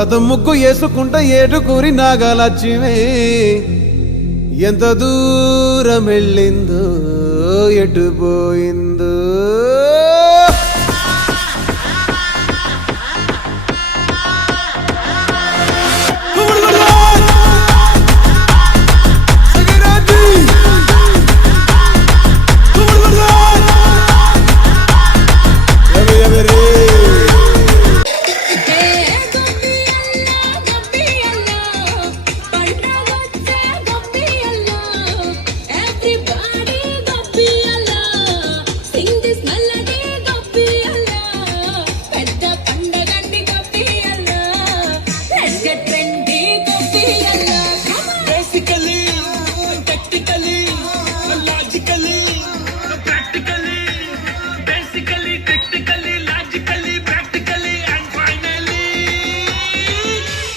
రథం ముగ్గు వేసుకుంట ఏడుకూరి నాగలక్ష్మి ఎంత దూరం వెళ్ళిందో ఎటు పోయిందో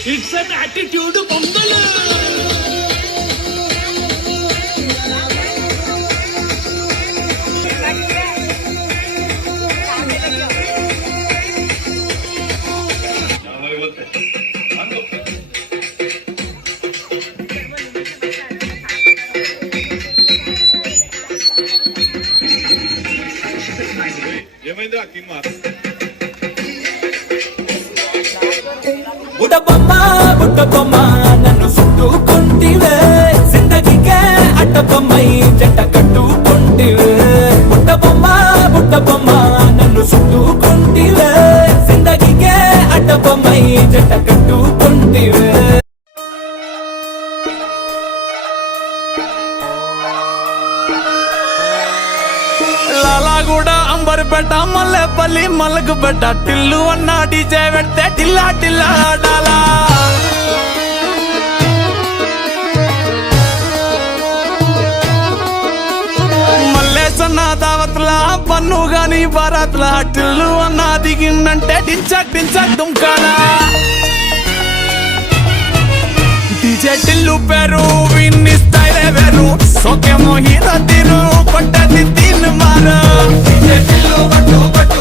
It's an attitude పొందలు ఏమైందిరా కిమ్మా బుట్టబొమ్మ నన్ను చుట్టుకుంటివే జిందగీకే అడ్డబొమ్మై జంట కట్టుకుంటివే బుట్టబొమ్మ నన్ను చుట్టుకుంటివే జిందగీకే అడ్డబొమ్మై జంట కట్టుకుంటివే లాలాగూడ అంబర్పేట మల్లెపల్లి మల్లకుపేట టిల్లు అన్న డీజే పెడితే టిల్లా టిల్లా ఆడాలా మల్లేసన్న దావత్లా పన్ను గాని బారాత్లా టిల్లు అన్న దిగిందంటే టించక్ టించక్ దుంకాలా డీజే టిల్లు పేరు విన్ని స్టైలే వేరు సోకేమో హీరో తీరు పట్టది తీన్ మారు డీజే టిల్లు పట్టు